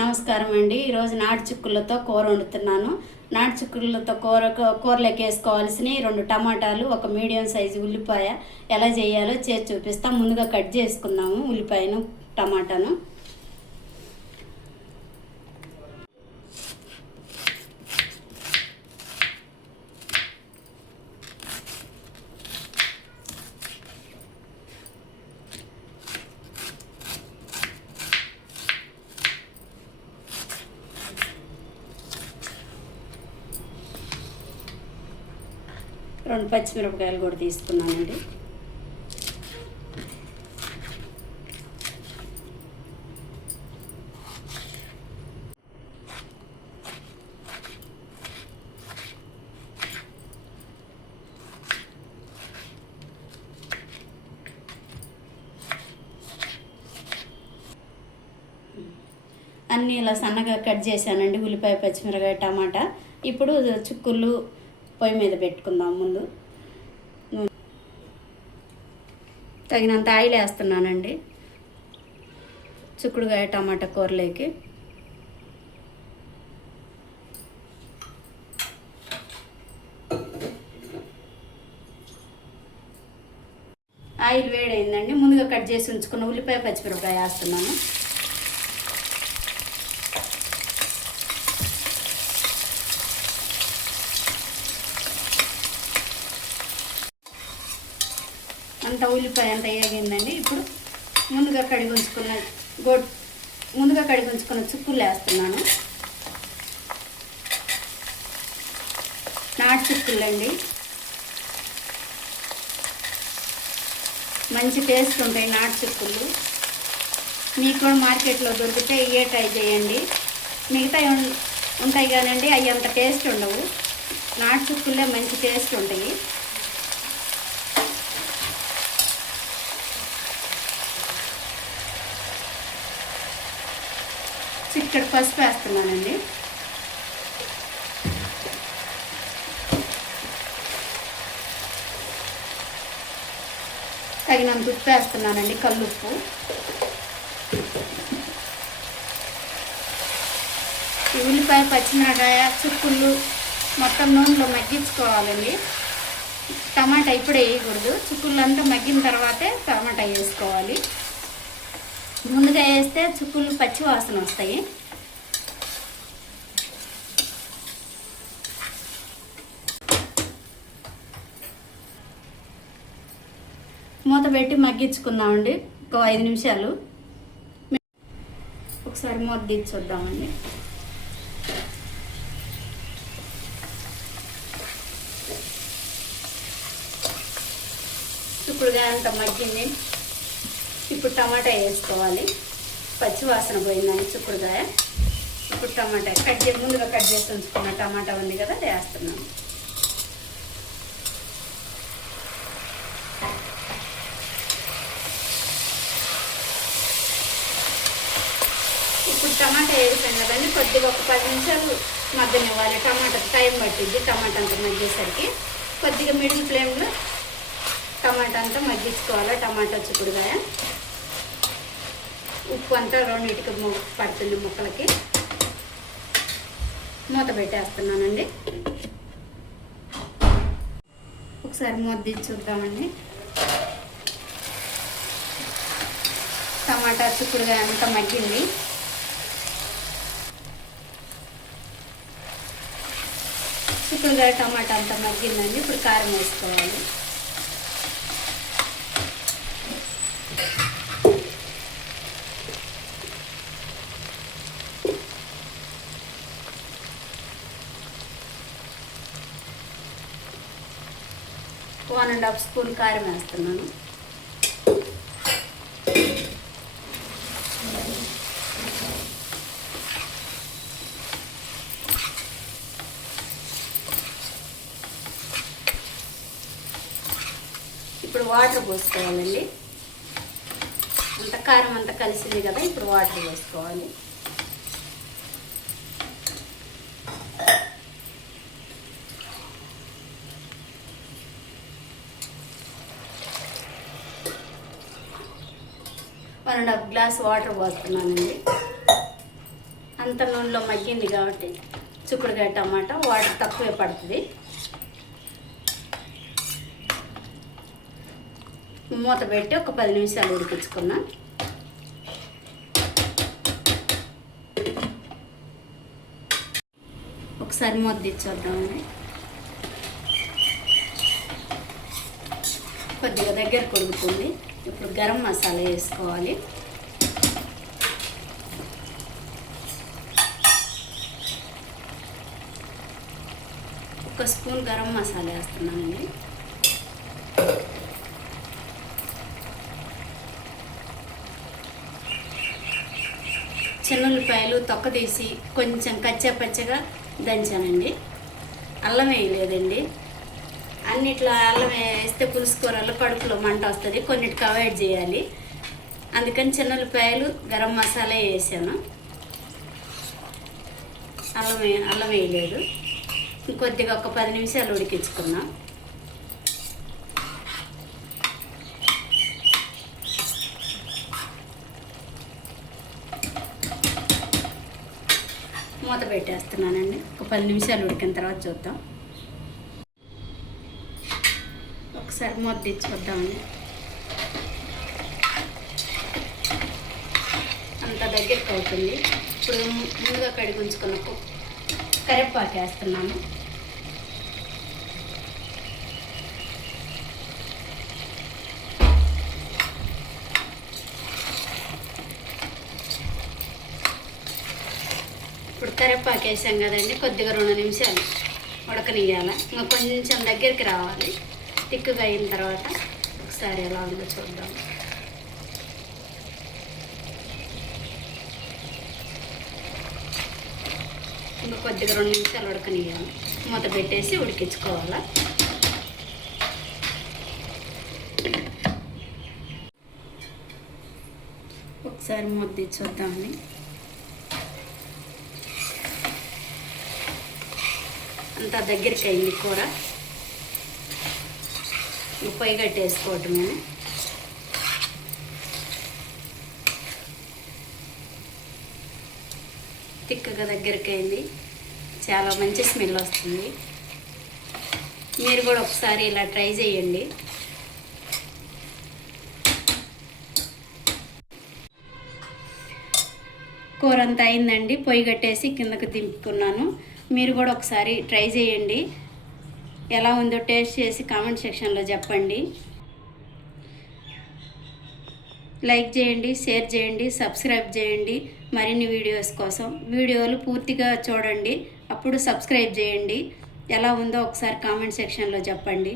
నమస్కారం అండి. ఈరోజు నాటు చిక్కుళ్ళతో కూర వండుతున్నాను. నాటు చిక్కుళ్ళతో కూరలోకి వేసుకోవాల్సిన 2 టమాటాలు, ఒక మీడియం సైజు ఉల్లిపాయ ఎలా చేయాలో చేసి చూపిస్తాం. ముందుగా కట్ చేసుకుందాము ఉల్లిపాయను, టమాటాను. రెండు పచ్చిమిరపకాయలు కూడా తీసుకున్నానండి. అన్నీ ఇలా సన్నగా కట్ చేశానండి, ఉల్లిపాయ, పచ్చిమిరపకాయ, టమాటా. ఇప్పుడు చిక్కుళ్ళు పొయ్యి మీద పెట్టుకుందాం. ముందు తగినంత ఆయిల్ వేస్తున్నానండి చిక్కుడుకాయ టమాటా కూరలోకి. ఆయిల్ వేడైందండి. ముందుగా కట్ చేసి ఉంచుకున్న ఉల్లిపాయ, పచ్చిమిరపకాయ వేస్తున్నాను. అంత ఉల్లిపాయ అంత వేగిందండి. ఇప్పుడు ముందుగా కడిగి ఉంచుకున్న చిక్కుళ్ళు వేస్తున్నాను. నాటు చిక్కుళ్ళు అండి, మంచి టేస్ట్ ఉంటాయి నాటు చిక్కుళ్ళు. మీకు కూడా మార్కెట్లో దొరికితే ఇవే ట్రై చేయండి. మిగతా ఉంటాయి కానండి, అవి అంత టేస్ట్ ఉండవు. నాటు చిక్కుళ్ళే మంచి టేస్ట్ ఉంటాయి. చిక్కటి పసుపు వేస్తున్నానండి. తగినంత ఉప్పు వేస్తున్నానండి, కల్లుప్పు. ఈ ఉల్లిపాయ, పచ్చిమిరపకాయ, చిక్కుళ్ళు మొత్తం నూనెలో మగ్గించుకోవాలండి. టమాటా ఇప్పుడే వేయకూడదు. చిక్కుళ్ళు అంతా మగ్గిన తర్వాతే టమాటా వేసుకోవాలి. ముందుగా వేస్తే చిక్కుళ్ళు పచ్చి వాసన వస్తాయి. మూత పెట్టి మగ్గించుకుందామండి ఒక 5 నిమిషాలు. ఒకసారి మూత తీసి చూద్దామండి. చిక్కుడుగా అంత మగ్గింది. ఇప్పుడు టమాటా వేసుకోవాలి. పచ్చి వాసన పోయిందండి చిక్కుడుకాయ. ఇప్పుడు టమాటా ముందుగా కట్ చేసి ఉంచుకున్న టమాటా ఉంది కదా, అది వేస్తున్నాను. ఇప్పుడు టమాటా వేసాను కదండి, కొద్దిగా ఒక 10 నిమిషాలు మగ్గనివ్వాలి. టమాటా టైం పట్టింది. టమాటా అంతా మగ్గేసరికి కొద్దిగా మిడిల్ ఫ్లేమ్లో టమాటా అంతా మగ్గించుకోవాలి. టమాటా, చిక్కుడుకాయ, ఉప్పు అంతా రెండింటికి పడుతుంది ముక్కలకి. మూత పెట్టేస్తున్నానండి. ఒకసారి మూత తీసి చూద్దామండి. టమాటా, చిక్కుడుకాయ అంతా మగ్గింది. చిక్కుడుకాయ, టమాటా అంతా మగ్గిందండి. ఇప్పుడు కారం వేసుకోవాలి. వన్ అండ్ హాఫ్ స్పూన్ కారం వేస్తున్నాను. ఇప్పుడు వాటర్ పోసుకోవాలండి. అంత కారం అంతా కలిసింది కదా, ఇప్పుడు వాటర్ పోసుకోవాలి. One and half glass water పోస్తున్నానండి. అంత నూనెలో మగ్గింది కాబట్టి చిక్కుడుకాయ టమాటా వాటర్ తక్కువే పడుతుంది. మూత పెట్టి ఒక 10 నిమిషాలు ఉడికించుకున్నా. ఒకసారి మూత తెచ్చేద్దామండి. కొద్దిగా దగ్గర కొడుకుతుంది. ఇప్పుడు గరం మసాలా వేసుకోవాలి. ఒక స్పూన్ గరం మసాలా వేస్తున్నానండి. చిన్నుల్లిపాయలు తొక్క తీసి కొంచెం కచ్చాపచ్చగా దంచానండి. అల్లం వేయలేదండి. అన్నిట్లో అల్లం వేస్తే పులుసు కూరలో కడుపులో మంట వస్తుంది, కొన్నిటికి అవాయిడ్ చేయాలి. అందుకని చిన్నుల్లిపాయలు గరం మసాలా వేసాను. అల్లం వేయలేదు. ఇంకొద్దిగా ఒక 10 నిమిషాలు ఉడికించుకున్నాం. మూత పెట్టేస్తున్నానండి. ఒక 10 నిమిషాలు ఉడికిన తర్వాత చూద్దాం. ఒకసారి మూత తెచ్చి వద్దామండి. అంత దగ్గరికి అవుతుంది. ఇప్పుడు ముందుగా కడిగి ఉంచుకున్న కరివేపాకు వేస్తున్నాను. ఇప్పుడు కరివేపాకు వేసాం కదండి, కొద్దిగా 2 నిమిషాలు ఉడకనియాలి. ఇంకా కొంచెం దగ్గరికి రావాలి. తిక్కుగా అయిన తర్వాత ఒకసారి ఎలా ఉందో చూద్దాం. ఇంకా కొద్దిగా 2 నిమిషాలు ఉడకనియాలి. మూత పెట్టేసి ఉడికించుకోవాలి. ఒకసారి మూత తీసి చూద్దామండి. అంతా దగ్గరికి అయింది కూర. పొయ్యి కట్టేసుకోవటమే. తిక్కగా దగ్గరికి అయింది. చాలా మంచి స్మెల్ వస్తుంది. మీరు కూడా ఒకసారి ఇలా ట్రై చేయండి. కూర అంతా అయిందండి. పొయ్యి కట్టేసి కిందకు దింపుకున్నాను. మీరు కూడా ఒకసారి ట్రై చేయండి. ఎలా ఉందో టేస్ట్ చేసి కామెంట్ సెక్షన్లో చెప్పండి. లైక్ చేయండి, షేర్ చేయండి, సబ్స్క్రైబ్ చేయండి. మరిన్ని వీడియోస్ కోసం వీడియోలు పూర్తిగా చూడండి. అప్పుడు సబ్స్క్రైబ్ చేయండి. ఎలా ఉందో ఒకసారి కామెంట్ సెక్షన్లో చెప్పండి.